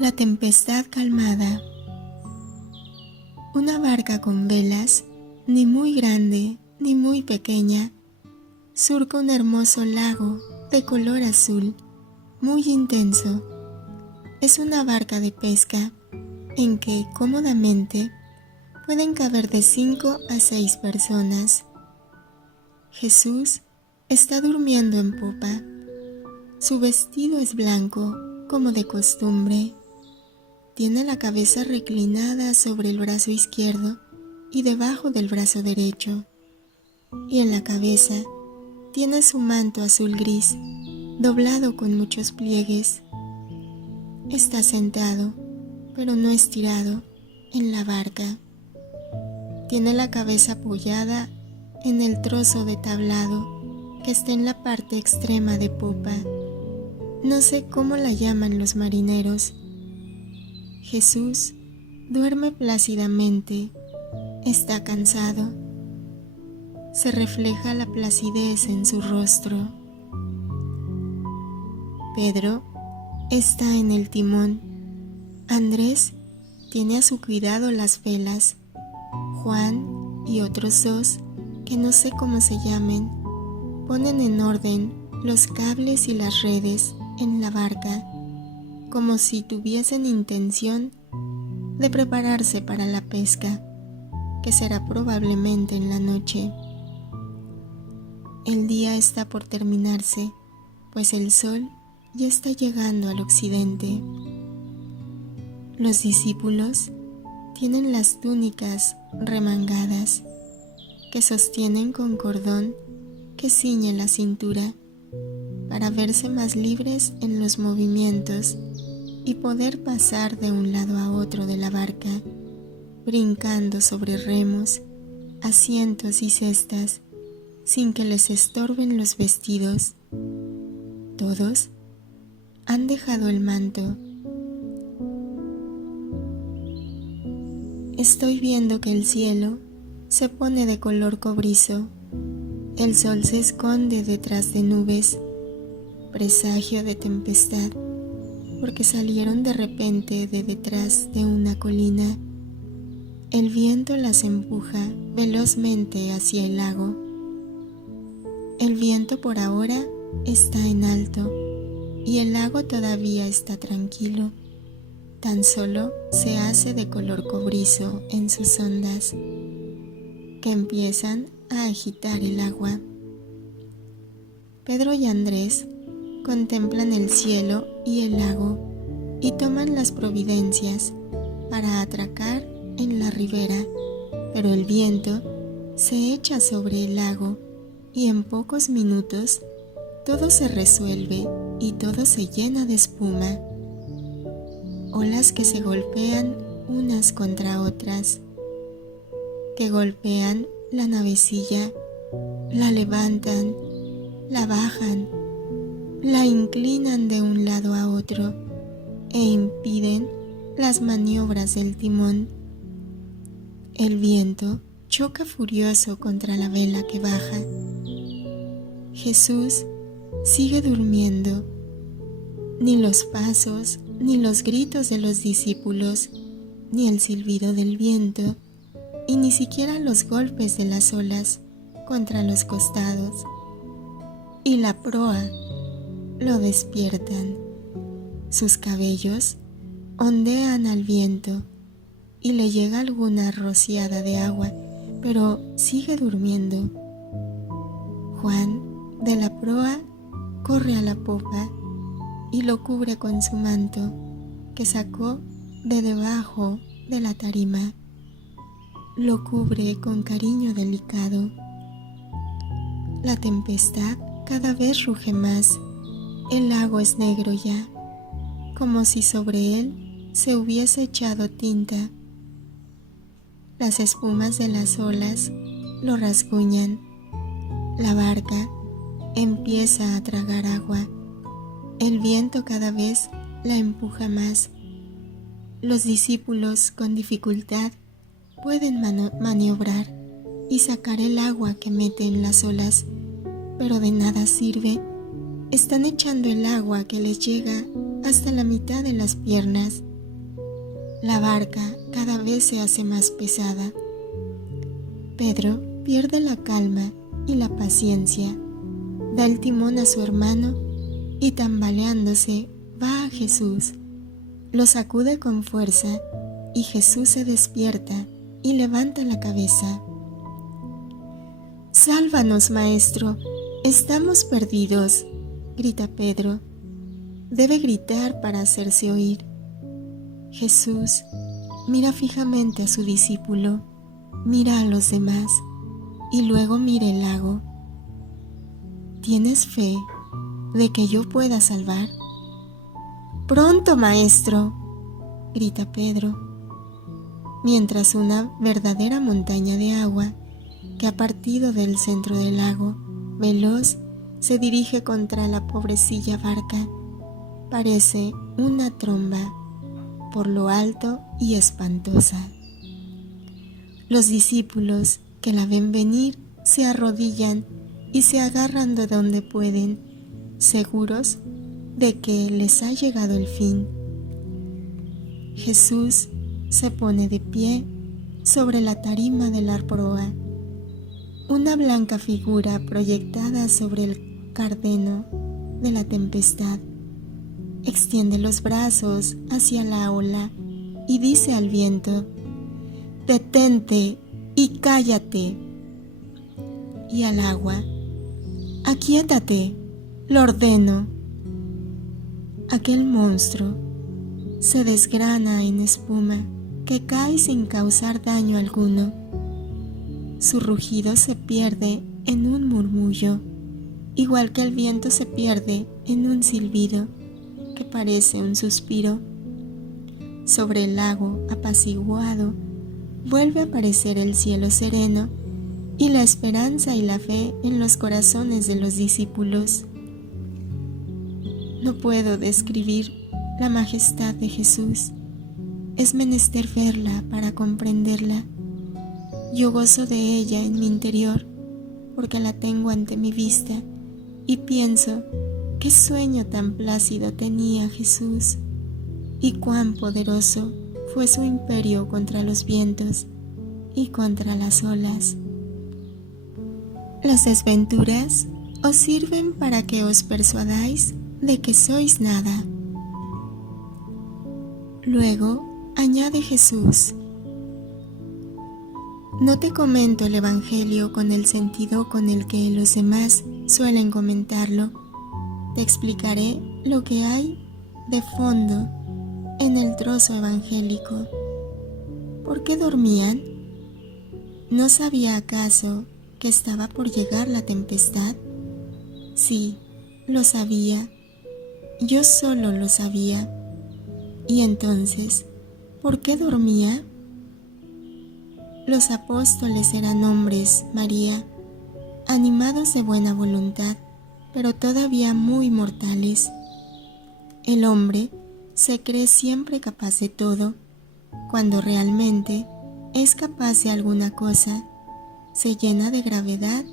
La tempestad calmada. Una barca con velas, ni muy grande ni muy pequeña, surca un hermoso lago de color azul, muy intenso. Es una barca de pesca en que cómodamente pueden caber de 5 a 6 personas. Jesús está durmiendo en popa. Su vestido es blanco, como de costumbre. Tiene la cabeza reclinada sobre el brazo izquierdo y debajo del brazo derecho. Y en la cabeza tiene su manto azul gris, doblado con muchos pliegues. Está sentado, pero no estirado, en la barca. Tiene la cabeza apoyada en el trozo de tablado que está en la parte extrema de popa. No sé cómo la llaman los marineros. Jesús duerme plácidamente, está cansado. Se refleja la placidez en su rostro. Pedro está en el timón. Andrés tiene a su cuidado las velas. Juan y otros 2, que no sé cómo se llamen, ponen en orden los cables y las redes en la barca, como si tuviesen intención de prepararse para la pesca, que será probablemente en la noche. El día está por terminarse, pues el sol ya está llegando al occidente. Los discípulos tienen las túnicas remangadas, que sostienen con cordón que ciñe la cintura, para verse más libres en los movimientos y poder pasar de un lado a otro de la barca, brincando sobre remos, asientos y cestas, sin que les estorben los vestidos. Todos han dejado el manto. Estoy viendo que el cielo se pone de color cobrizo. El sol se esconde detrás de nubes, presagio de tempestad, porque salieron de repente de detrás de una colina. El viento las empuja velozmente hacia el lago. El viento por ahora está en alto y el lago todavía está tranquilo. Tan solo se hace de color cobrizo en sus ondas, que empiezan a agitar el agua. Pedro y Andrés contemplan el cielo y el lago y toman las providencias para atracar en la ribera, pero el viento se echa sobre el lago y en pocos minutos todo se resuelve y todo se llena de espuma. Olas que se golpean unas contra otras, que golpean la navecilla, la levantan, la bajan, la inclinan de un lado a otro e impiden las maniobras del timón. El viento choca furioso contra la vela que baja. Jesús sigue durmiendo. Ni los pasos, ni los gritos de los discípulos, ni el silbido del viento, y ni siquiera los golpes de las olas contra los costados y la proa lo despiertan. Sus cabellos ondean al viento y le llega alguna rociada de agua, pero sigue durmiendo. Juan de la proa corre a la popa y lo cubre con su manto que sacó de debajo de la tarima. Lo cubre con cariño delicado. La tempestad cada vez ruge más. El lago es negro ya, como si sobre él se hubiese echado tinta. Las espumas de las olas lo rasguñan. La barca empieza a tragar agua. El viento cada vez la empuja más. Los discípulos con dificultad pueden maniobrar y sacar el agua que mete en las olas, pero de nada sirve. Están echando el agua que les llega hasta la mitad de las piernas La barca cada vez se hace más pesada. Pedro pierde la calma y la paciencia, da el timón a su hermano y tambaleándose va a Jesús. Lo sacude con fuerza y Jesús se despierta y levanta la cabeza. «¡Sálvanos, Maestro! ¡Estamos perdidos!», grita Pedro. Debe gritar para hacerse oír. Jesús mira fijamente a su discípulo, mira a los demás y luego mira el lago. ¿Tienes fe de que yo pueda salvar? «¡Pronto, Maestro!», grita Pedro, mientras una verdadera montaña de agua que ha partido del centro del lago, veloz, se dirige contra la pobrecilla barca. Parece una tromba, por lo alto y espantosa. Los discípulos que la ven venir se arrodillan y se agarran de donde pueden, seguros de que les ha llegado el fin. Jesús se pone de pie sobre la tarima de la proa, una blanca figura proyectada sobre el cárdeno de la tempestad. Extiende los brazos hacia la ola y dice al viento: «Detente y cállate», y al agua: «Aquíétate, lo ordeno». Aquel monstruo se desgrana en espuma que cae sin causar daño alguno. Su rugido se pierde en un murmullo, igual que el viento se pierde en un silbido que parece un suspiro. Sobre el lago apaciguado vuelve a aparecer el cielo sereno y la esperanza y la fe en los corazones de los discípulos. No puedo describir la majestad de Jesús. Es menester verla para comprenderla. Yo gozo de ella en mi interior porque la tengo ante mi vista y pienso qué sueño tan plácido tenía Jesús y cuán poderoso fue su imperio contra los vientos y contra las olas. Las desventuras os sirven para que os persuadáis de que sois nada. Luego añade Jesús: no te comento el Evangelio con el sentido con el que los demás suelen comentarlo. Te explicaré lo que hay de fondo en el trozo evangélico. ¿Por qué dormían? ¿No sabía acaso que estaba por llegar la tempestad? Sí, lo sabía. Yo solo lo sabía. Y entonces, ¿por qué dormía? Los apóstoles eran hombres, María, animados de buena voluntad, pero todavía muy mortales. El hombre se cree siempre capaz de todo. Cuando realmente es capaz de alguna cosa, se llena de gravedad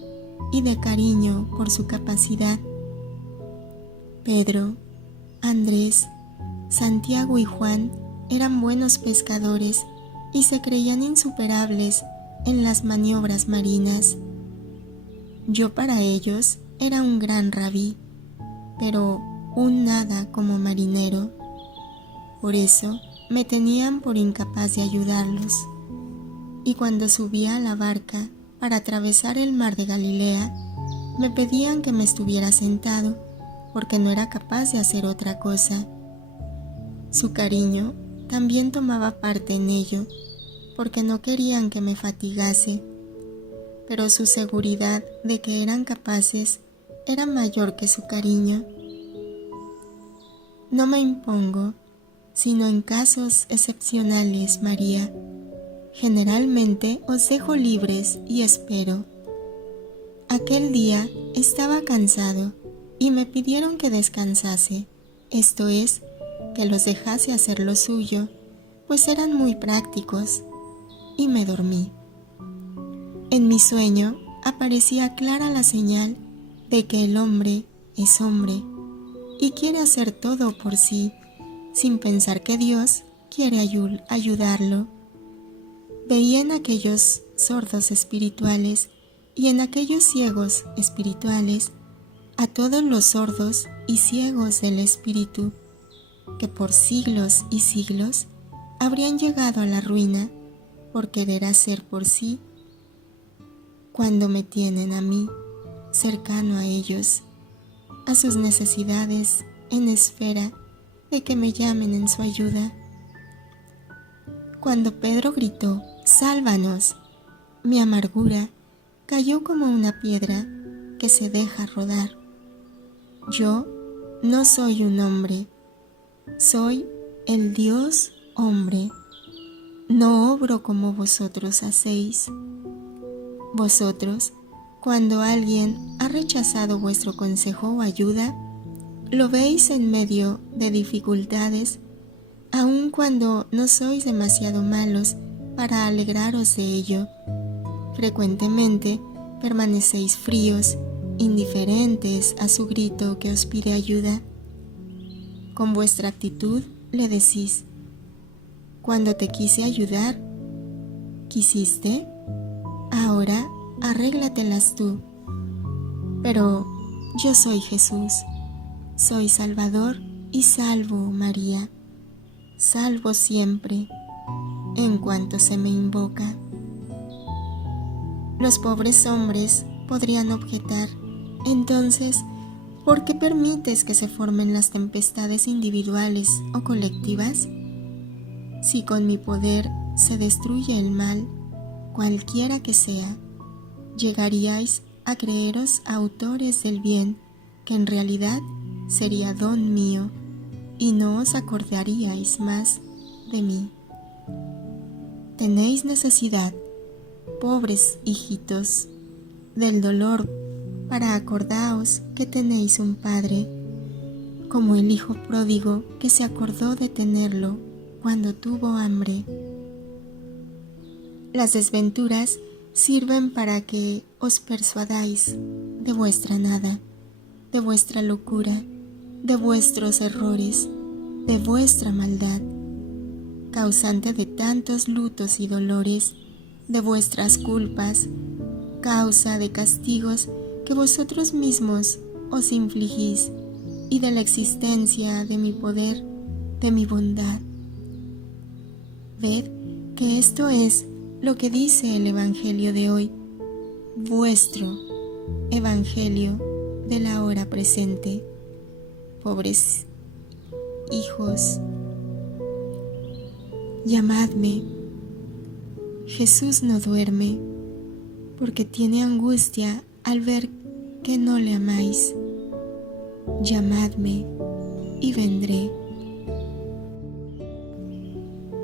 y de cariño por su capacidad. Pedro, Andrés, Santiago y Juan eran buenos pescadores y se creían insuperables en las maniobras marinas. Yo para ellos era un gran rabí, pero un nada como marinero. Por eso me tenían por incapaz de ayudarlos. Y cuando subía a la barca para atravesar el mar de Galilea, me pedían que me estuviera sentado, porque no era capaz de hacer otra cosa. Su cariño también tomaba parte en ello, porque no querían que me fatigase, pero su seguridad de que eran capaces era mayor que su cariño. No me impongo, sino en casos excepcionales, María. Generalmente os dejo libres y espero. Aquel día estaba cansado y me pidieron que descansase, esto es, que los dejase hacer lo suyo, pues eran muy prácticos, y me dormí. En mi sueño aparecía clara la señal de que el hombre es hombre y quiere hacer todo por sí, sin pensar que Dios quiere ayudarlo. Veía en aquellos sordos espirituales y en aquellos ciegos espirituales a todos los sordos y ciegos del espíritu, que por siglos y siglos habrían llegado a la ruina por querer hacer por sí, cuando me tienen a mí, cercano a ellos, a sus necesidades en espera de que me llamen en su ayuda. Cuando Pedro gritó, «¡Sálvanos!», mi amargura cayó como una piedra que se deja rodar. Yo no soy un hombre, soy el Dios hombre. No obro como vosotros hacéis. Vosotros, cuando alguien ha rechazado vuestro consejo o ayuda, lo veis en medio de dificultades, aun cuando no sois demasiado malos para alegraros de ello. Frecuentemente permanecéis fríos, indiferentes a su grito que os pide ayuda. Con vuestra actitud le decís, «Cuando te quise ayudar, ¿quisiste? Ahora arréglatelas tú». Pero yo soy Jesús, soy Salvador y salvo, María, salvo siempre, en cuanto se me invoca. Los pobres hombres podrían objetar, entonces, ¿por qué permites que se formen las tempestades individuales o colectivas? Si con mi poder se destruye el mal, cualquiera que sea, llegaríais a creeros autores del bien, que en realidad sería don mío, y no os acordaríais más de mí. Tenéis necesidad, pobres hijitos, del dolor, para acordaos que tenéis un Padre, como el hijo pródigo que se acordó de tenerlo cuando tuvo hambre. Las desventuras sirven para que os persuadáis de vuestra nada, de vuestra locura, de vuestros errores, de vuestra maldad, causante de tantos lutos y dolores, de vuestras culpas, causa de castigos que vosotros mismos os infligís, y de la existencia de mi poder, de mi bondad. Ved que esto es lo que dice el Evangelio de hoy, vuestro Evangelio de la hora presente. Pobres hijos, llamadme. Jesús no duerme, porque tiene angustia al ver que no le amáis. Llamadme y vendré.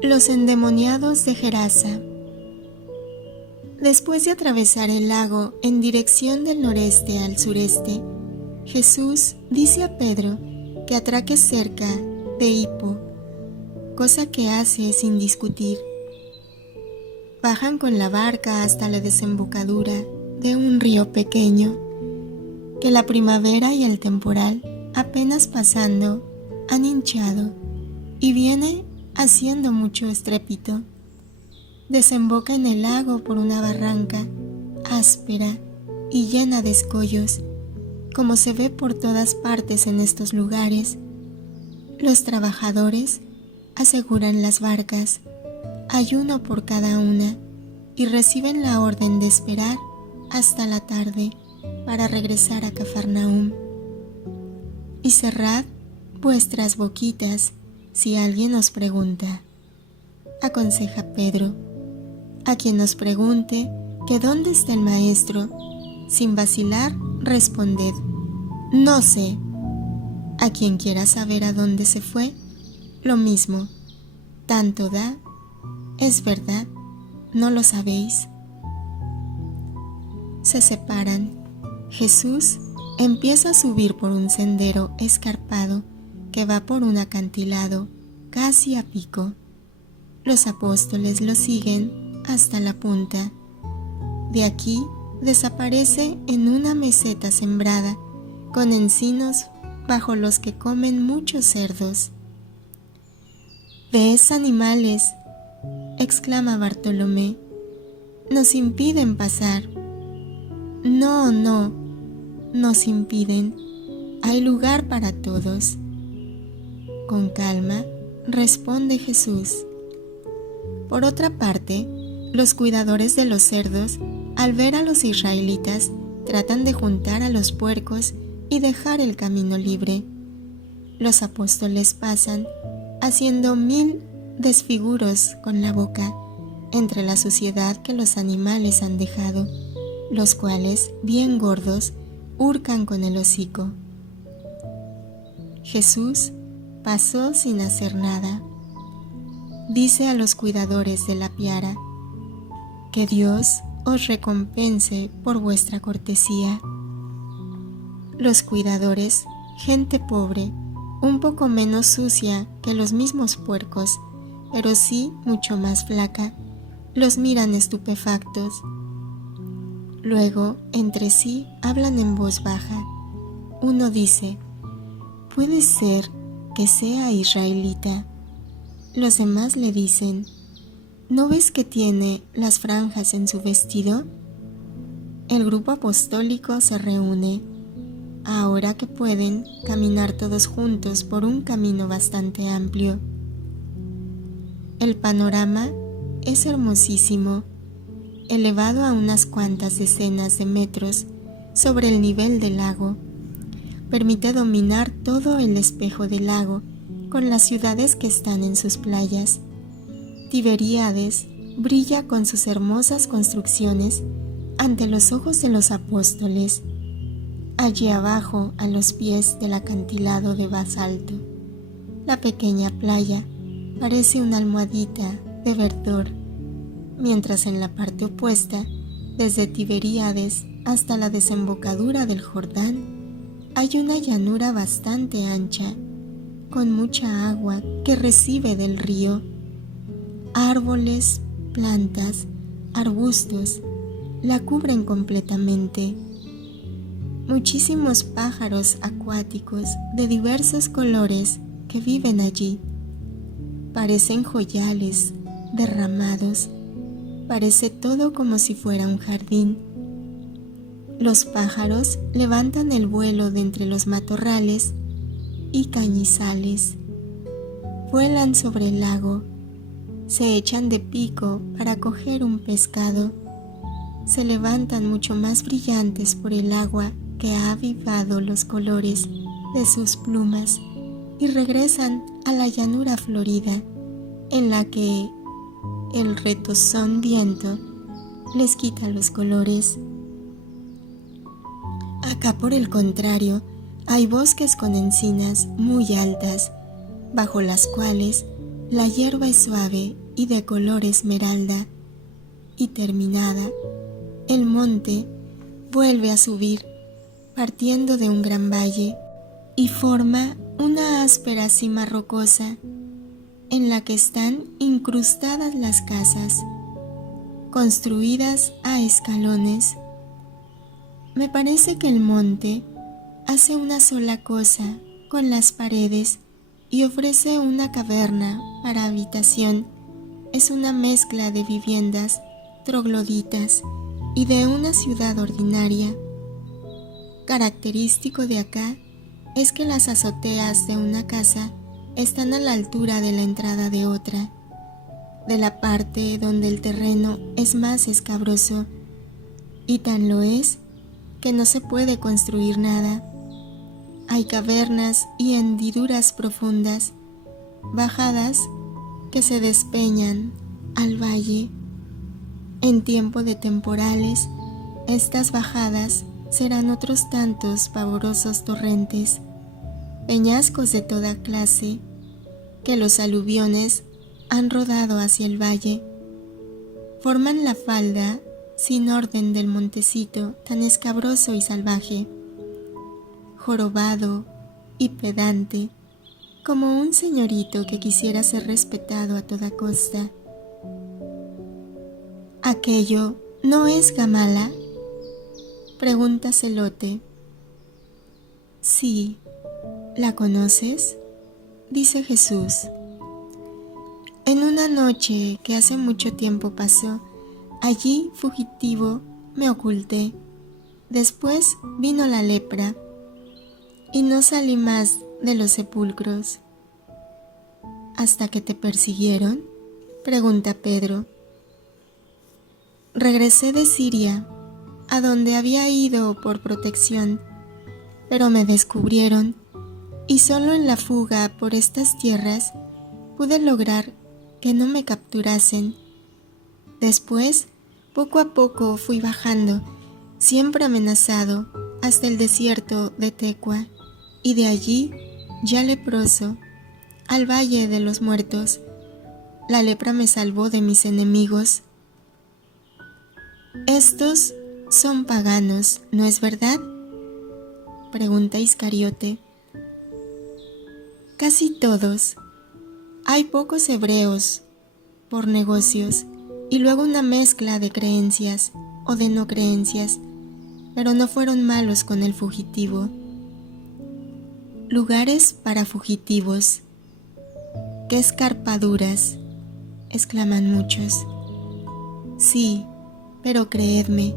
Los endemoniados de Gerasa. Después de atravesar el lago en dirección del noreste al sureste, Jesús dice a Pedro que atraque cerca de Hippo, cosa que hace sin discutir. Bajan con la barca hasta la desembocadura de un río pequeño, que la primavera y el temporal, apenas pasando, han hinchado y viene haciendo mucho estrépito. Desemboca en el lago por una barranca áspera y llena de escollos, como se ve por todas partes en estos lugares. Los trabajadores aseguran las barcas, hay uno por cada una, y reciben la orden de esperar hasta la tarde para regresar a Cafarnaúm. Y cerrad vuestras boquitas si alguien os pregunta, aconseja Pedro. A quien os pregunte que dónde está el maestro, sin vacilar, responded, no sé. A quien quiera saber a dónde se fue, lo mismo, tanto da. ¿Es verdad? ¿No lo sabéis? Se separan. Jesús empieza a subir por un sendero escarpado que va por un acantilado casi a pico. Los apóstoles lo siguen hasta la punta. De aquí desaparece en una meseta sembrada con encinos bajo los que comen muchos cerdos. «¿Ves, animales?», exclama Bartolomé. «Nos impiden pasar». «No, no, nos impiden. Hay lugar para todos». Con calma, responde Jesús. Por otra parte, los cuidadores de los cerdos, al ver a los israelitas, tratan de juntar a los puercos y dejar el camino libre. Los apóstoles pasan, haciendo 1000 desfiguros con la boca, entre la suciedad que los animales han dejado, los cuales, bien gordos, hurcan con el hocico. Jesús pasó sin hacer nada. Dice a los cuidadores de la piara: «Que Dios os recompense por vuestra cortesía». Los cuidadores, gente pobre, un poco menos sucia que los mismos puercos, pero sí mucho más flaca, los miran estupefactos. Luego, entre sí, hablan en voz baja. Uno dice: «Puede ser que sea israelita». Los demás le dicen: «¿No ves que tiene las franjas en su vestido?». El grupo apostólico se reúne, ahora que pueden caminar todos juntos por un camino bastante amplio. El panorama es hermosísimo, elevado a unas cuantas decenas de metros sobre el nivel del lago. Permite dominar todo el espejo del lago con las ciudades que están en sus playas. Tiberíades brilla con sus hermosas construcciones ante los ojos de los apóstoles. Allí abajo, a los pies del acantilado de basalto, la pequeña playa parece una almohadita de verdor, mientras en la parte opuesta, desde Tiberíades hasta la desembocadura del Jordán, hay una llanura bastante ancha, con mucha agua que recibe del río. Árboles, plantas, arbustos la cubren completamente. Muchísimos pájaros acuáticos de diversos colores que viven allí. Parecen joyales derramados. Parece todo como si fuera un jardín. Los pájaros levantan el vuelo de entre los matorrales y cañizales. Vuelan sobre el lago. Se echan de pico para coger un pescado. Se levantan mucho más brillantes por el agua que ha avivado los colores de sus plumas y regresan a la llanura florida en la que el retozón viento les quita los colores. Acá, por el contrario, hay bosques con encinas muy altas, bajo las cuales la hierba es suave y de color esmeralda, y terminada, el monte vuelve a subir, partiendo de un gran valle, y forma una áspera cima rocosa, en la que están incrustadas las casas, construidas a escalones. Me parece que el monte hace una sola cosa con las paredes y ofrece una caverna para habitación. Es una mezcla de viviendas trogloditas y de una ciudad ordinaria. Característico de acá es que las azoteas de una casa están a la altura de la entrada de otra, de la parte donde el terreno es más escabroso, y tan lo es que no se puede construir nada. Hay cavernas y hendiduras profundas, bajadas que se despeñan al valle. En tiempo de temporales, estas bajadas serán otros tantos pavorosos torrentes, peñascos de toda clase, que los aluviones han rodado hacia el valle. Forman la falda sin orden del montecito tan escabroso y salvaje, jorobado y pedante, como un señorito que quisiera ser respetado a toda costa. ¿Aquello no es Gamala?, pregunta Celote. Sí, ¿la conoces?, dice Jesús. En una noche que hace mucho tiempo pasó, allí, fugitivo, me oculté. Después vino la lepra, y no salí más de los sepulcros. ¿Hasta que te persiguieron?, pregunta Pedro. Regresé de Siria, a donde había ido por protección, pero me descubrieron, y solo en la fuga por estas tierras pude lograr que no me capturasen. Después, poco a poco fui bajando, siempre amenazado, hasta el desierto de Tecua, y de allí, ya leproso, al Valle de los Muertos. La lepra me salvó de mis enemigos. Estos son paganos, ¿no es verdad?, pregunta Iscariote. Casi todos. Hay pocos hebreos por negocios y luego una mezcla de creencias o de no creencias, pero no fueron malos con el fugitivo. Lugares para fugitivos. ¡Qué escarpaduras!, exclaman muchos. Sí, pero creedme,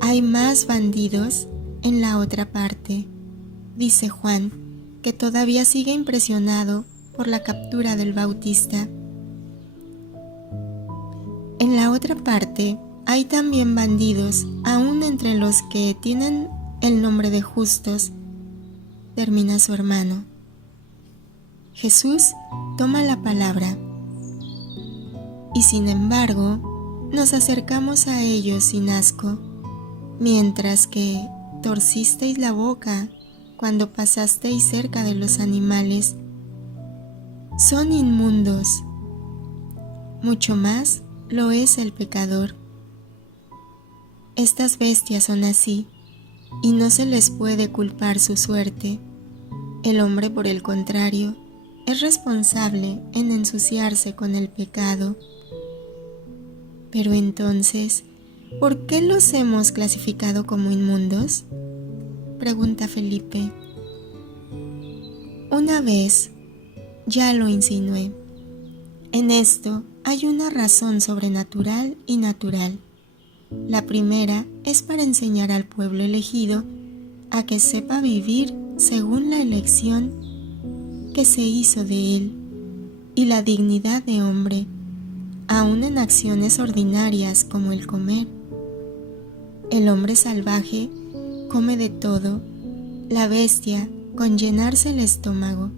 hay más bandidos en la otra parte, dice Juan, que todavía sigue impresionado por la captura del Bautista. En la otra parte hay también bandidos, aún entre los que tienen el nombre de justos, termina su hermano. Jesús toma la palabra. Y sin embargo, nos acercamos a ellos sin asco, mientras que torcisteis la boca cuando pasasteis cerca de los animales. Son inmundos. Mucho más lo es el pecador. Estas bestias son así, y no se les puede culpar su suerte. El hombre, por el contrario, es responsable en ensuciarse con el pecado. Pero entonces, ¿por qué los hemos clasificado como inmundos?, pregunta Felipe. Una vez ya lo insinué. En esto hay una razón sobrenatural y natural. La primera es para enseñar al pueblo elegido a que sepa vivir según la elección que se hizo de él y la dignidad de hombre, aun en acciones ordinarias como el comer. El hombre salvaje come de todo, la bestia con llenarse el estómago.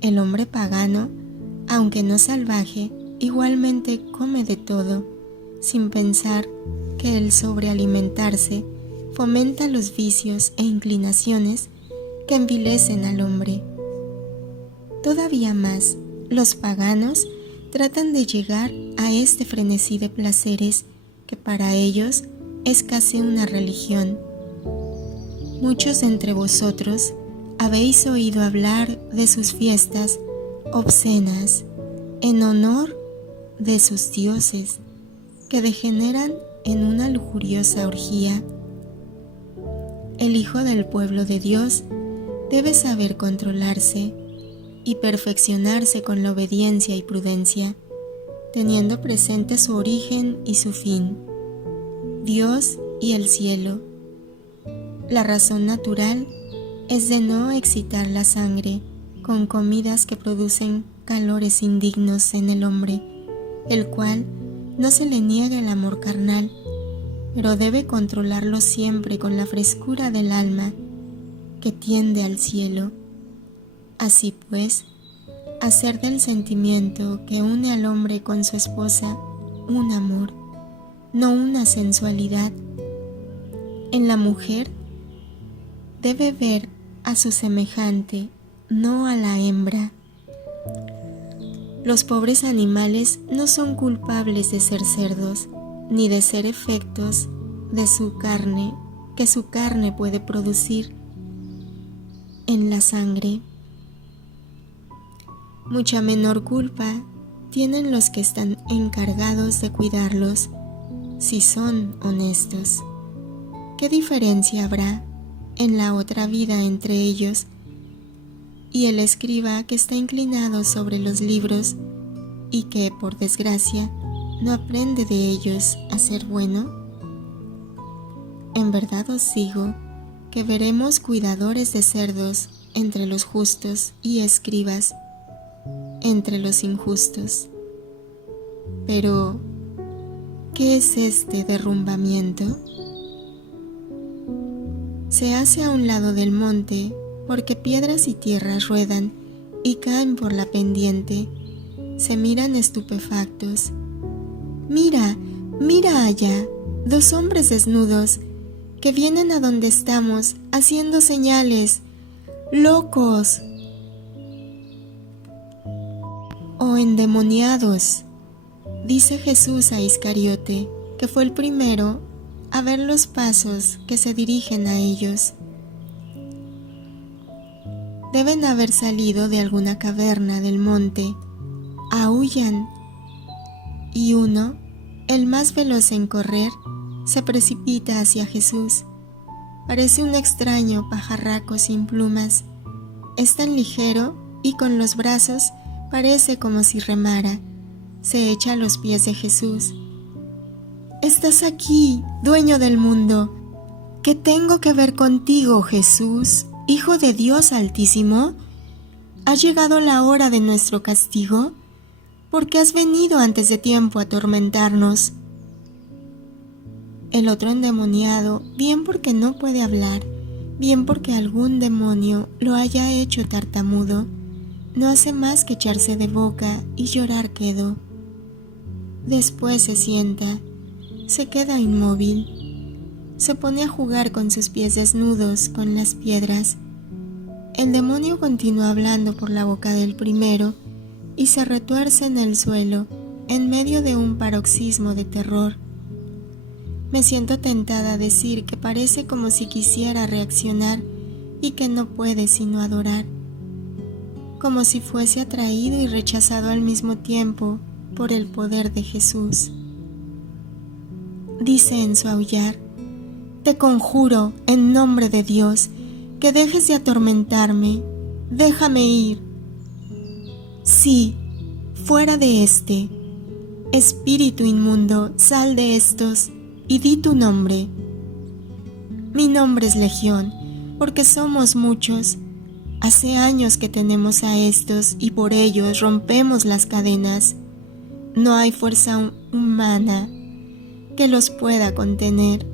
El hombre pagano, aunque no salvaje, igualmente come de todo, sin pensar que el sobrealimentarse fomenta los vicios e inclinaciones que envilecen al hombre. Todavía más, los paganos tratan de llegar a este frenesí de placeres que para ellos es casi una religión. Muchos entre vosotros habéis oído hablar de sus fiestas obscenas en honor de sus dioses, que degeneran en una lujuriosa orgía. El Hijo del pueblo de Dios debe saber controlarse y perfeccionarse con la obediencia y prudencia, teniendo presente su origen y su fin, Dios y el cielo. La razón natural es de no excitar la sangre con comidas que producen calores indignos en el hombre, el cual no se le niega el amor carnal, pero debe controlarlo siempre con la frescura del alma que tiende al cielo. Así pues, hacer del sentimiento que une al hombre con su esposa un amor, no una sensualidad. En la mujer debe ver a su semejante, no a la hembra. Los pobres animales no son culpables de ser cerdos, ni de ser efectos de su carne que su carne puede producir en la sangre. Mucha menor culpa tienen los que están encargados de cuidarlos, si son honestos. ¿Qué diferencia habrá en la otra vida entre ellos y el escriba que está inclinado sobre los libros y que, por desgracia, no aprende de ellos a ser bueno? En verdad os digo que veremos cuidadores de cerdos entre los justos y escribas entre los injustos. Pero, ¿qué es este derrumbamiento? Se hace a un lado del monte porque piedras y tierras ruedan y caen por la pendiente. Se miran estupefactos. Mira, mira allá, 2 hombres desnudos que vienen a donde estamos haciendo señales. ¡Locos! ¡Oh endemoniados!, dice Jesús a Iscariote, que fue el primero a ver los pasos que se dirigen a ellos. Deben haber salido de alguna caverna del monte. Aúllan. Y uno, el más veloz en correr, se precipita hacia Jesús. Parece un extraño pajarraco sin plumas. Es tan ligero y con los brazos parece como si remara. Se echa a los pies de Jesús. «Estás aquí, dueño del mundo. ¿Qué tengo que ver contigo, Jesús, Hijo de Dios Altísimo? ¿Ha llegado la hora de nuestro castigo? ¿Por qué has venido antes de tiempo a atormentarnos?» El otro endemoniado, bien porque no puede hablar, bien porque algún demonio lo haya hecho tartamudo, no hace más que echarse de boca y llorar quedo. Después se sienta, se queda inmóvil, se pone a jugar con sus pies desnudos con las piedras. El demonio continúa hablando por la boca del primero y se retuerce en el suelo en medio de un paroxismo de terror. Me siento tentada a decir que parece como si quisiera reaccionar y que no puede sino adorar, como si fuese atraído y rechazado al mismo tiempo por el poder de Jesús. Dice en su aullar: «Te conjuro, en nombre de Dios, que dejes de atormentarme, déjame ir». «Sí, fuera de este. Espíritu inmundo, sal de estos y di tu nombre». «Mi nombre es Legión, porque somos muchos. Hace años que tenemos a estos y por ellos rompemos las cadenas. No hay fuerza humana que los pueda contener.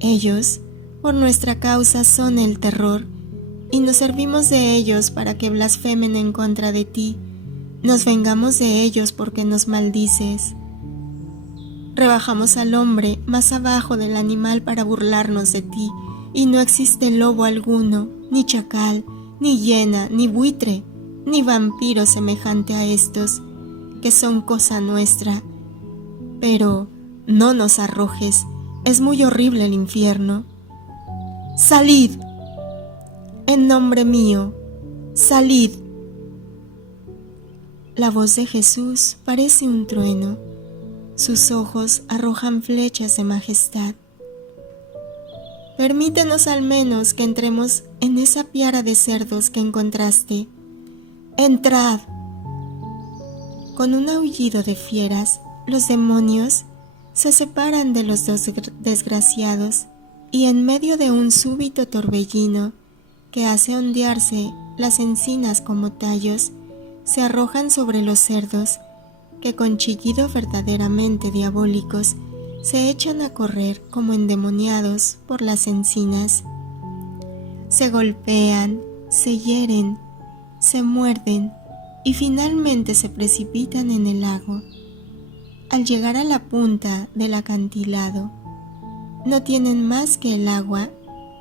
Ellos, por nuestra causa, son el terror, y nos servimos de ellos para que blasfemen en contra de ti. Nos vengamos de ellos porque nos maldices. Rebajamos al hombre más abajo del animal para burlarnos de ti, y no existe lobo alguno, ni chacal, ni hiena, ni buitre, ni vampiro semejante a estos, que son cosa nuestra. Pero no nos arrojes, es muy horrible el infierno. ¡Salid! En nombre mío, salid». La voz de Jesús parece un trueno. Sus ojos arrojan flechas de majestad. Permítenos al menos que entremos en esa piara de cerdos que encontraste. ¡Entrad! Con un aullido de fieras, los demonios se separan de los 2 desgraciados y en medio de un súbito torbellino que hace ondearse las encinas como tallos, se arrojan sobre los cerdos que con chillido verdaderamente diabólicos se echan a correr como endemoniados por las encinas. Se golpean, se hieren, se muerden y finalmente se precipitan en el lago. Al llegar a la punta del acantilado, no tienen más que el agua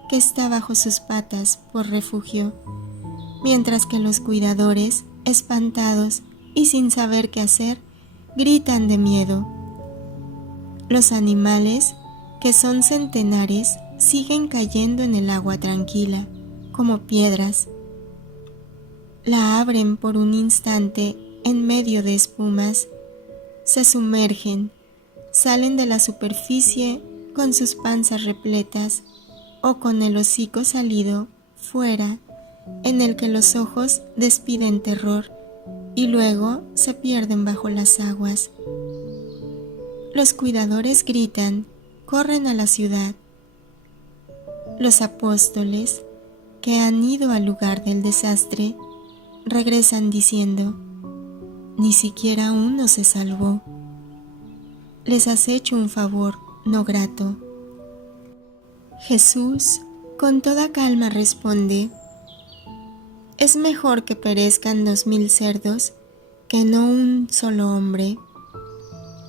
que está bajo sus patas por refugio, mientras que los cuidadores, espantados y sin saber qué hacer, gritan de miedo. Los animales, que son centenares, siguen cayendo en el agua tranquila, como piedras. La abren por un instante en medio de espumas, se sumergen, salen de la superficie con sus panzas repletas o con el hocico salido fuera, en el que los ojos despiden terror y luego se pierden bajo las aguas. Los cuidadores gritan, corren a la ciudad. Los apóstoles, que han ido al lugar del desastre, regresan diciendo, ni siquiera uno se salvó. Les has hecho un favor no grato. Jesús, con toda calma, responde, es mejor que perezcan 2000 cerdos que no un solo hombre.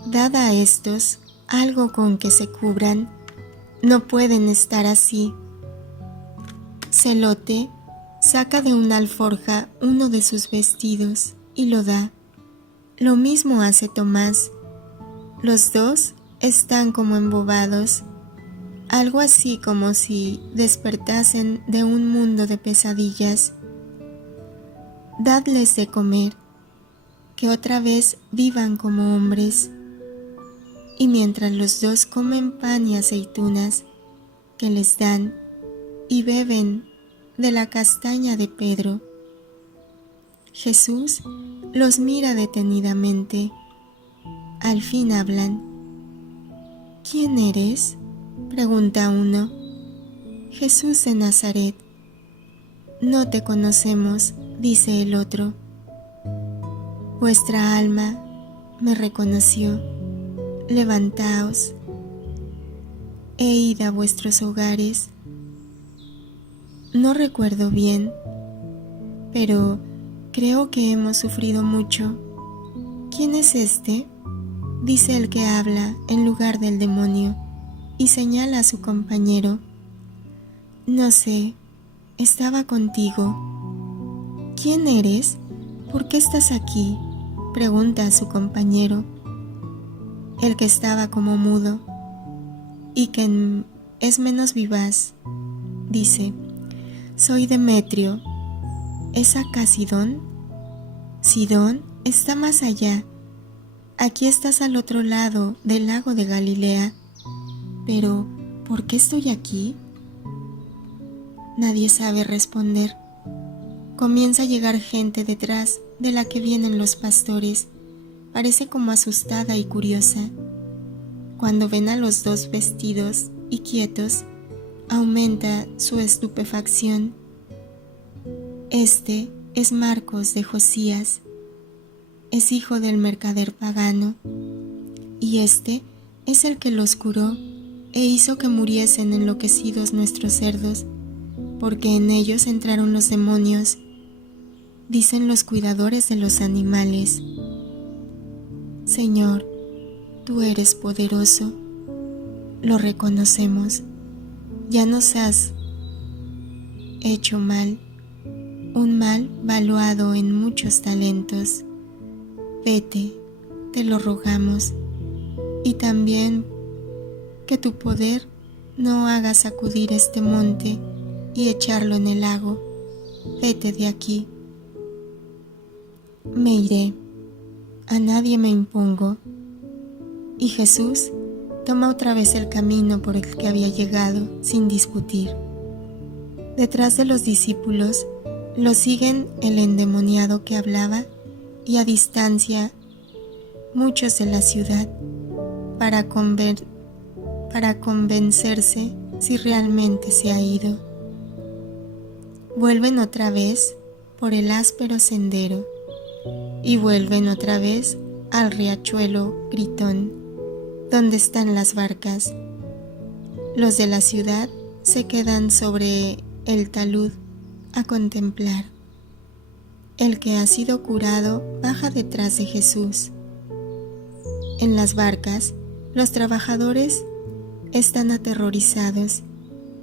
Dad a estos algo con que se cubran, no pueden estar así. Celote saca de una alforja uno de sus vestidos y lo da. Lo mismo hace Tomás. Los dos están como embobados, algo así como si despertasen de un mundo de pesadillas. Dadles de comer, que otra vez vivan como hombres. Y mientras los dos comen pan y aceitunas que les dan y beben de la castaña de Pedro, Jesús los mira detenidamente. Al fin hablan. ¿Quién eres?, pregunta uno. Jesús de Nazaret. No te conocemos, dice el otro. Vuestra alma me reconoció. Levantaos e id a vuestros hogares. No recuerdo bien, pero creo que hemos sufrido mucho. ¿Quién es este?, dice el que habla en lugar del demonio, y señala a su compañero. No sé, estaba contigo. ¿Quién eres? ¿Por qué estás aquí?, pregunta a su compañero. El que estaba como mudo y que es menos vivaz, dice, soy Demetrio. ¿Es acá Sidón? Sidón está más allá. Aquí estás al otro lado del lago de Galilea. Pero, ¿por qué estoy aquí? Nadie sabe responder. Comienza a llegar gente detrás de la que vienen los pastores. Parece como asustada y curiosa. Cuando ven a los dos vestidos y quietos, aumenta su estupefacción. Este es Marcos de Josías. Es hijo del mercader pagano, y este es el que los curó e hizo que muriesen enloquecidos nuestros cerdos, porque en ellos entraron los demonios, dicen los cuidadores de los animales. Señor, tú eres poderoso, lo reconocemos, ya nos has hecho mal, un mal valuado en muchos talentos. Vete, te lo rogamos, y también que tu poder no haga sacudir este monte y echarlo en el lago. Vete de aquí. Me iré, a nadie me impongo. Y Jesús toma otra vez el camino por el que había llegado sin discutir. Detrás de los discípulos lo siguen el endemoniado que hablaba y a distancia muchos de la ciudad para convencerse si realmente se ha ido. Vuelven otra vez por el áspero sendero y vuelven otra vez al riachuelo gritón, donde están las barcas. Los de la ciudad se quedan sobre el talud a contemplar. El que ha sido curado baja detrás de Jesús. En las barcas, los trabajadores están aterrorizados.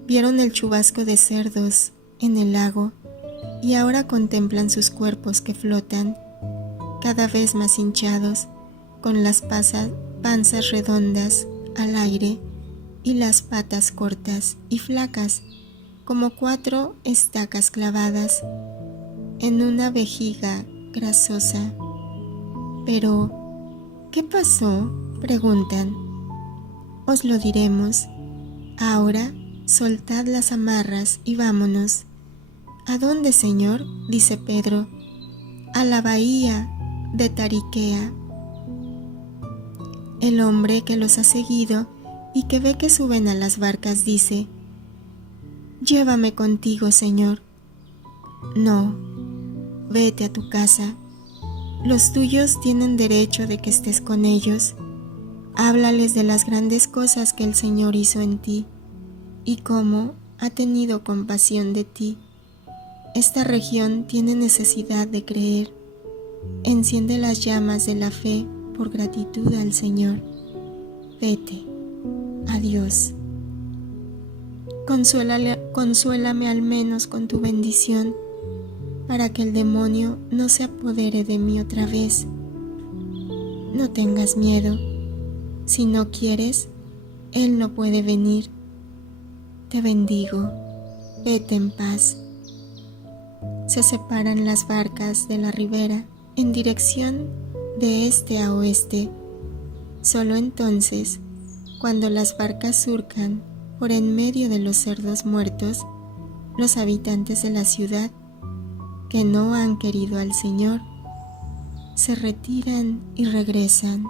Vieron el chubasco de cerdos en el lago y ahora contemplan sus cuerpos que flotan, cada vez más hinchados, con las panzas redondas al aire y las patas cortas y flacas, como 4 estacas clavadas en una vejiga grasosa. Pero, ¿qué pasó?, preguntan. Os lo diremos. Ahora, soltad las amarras y vámonos. ¿A dónde, Señor?, dice Pedro. a la bahía de Tariquea. El hombre que los ha seguido y que ve que suben a las barcas dice: «Llévame contigo, Señor». No, vete a tu casa. Los tuyos tienen derecho de que estés con ellos. Háblales de las grandes cosas que el Señor hizo en ti y cómo ha tenido compasión de ti. Esta región tiene necesidad de creer. Enciende las llamas de la fe por gratitud al Señor. Vete. Adiós. Consuélame al menos con tu bendición, para que el demonio no se apodere de mí otra vez. No tengas miedo. Si no quieres, él no puede venir. Te bendigo. Vete en paz. Se separan las barcas de la ribera en dirección de este a oeste. Solo entonces, cuando las barcas surcan por en medio de los cerdos muertos, los habitantes de la ciudad que no han querido al Señor se retiran y regresan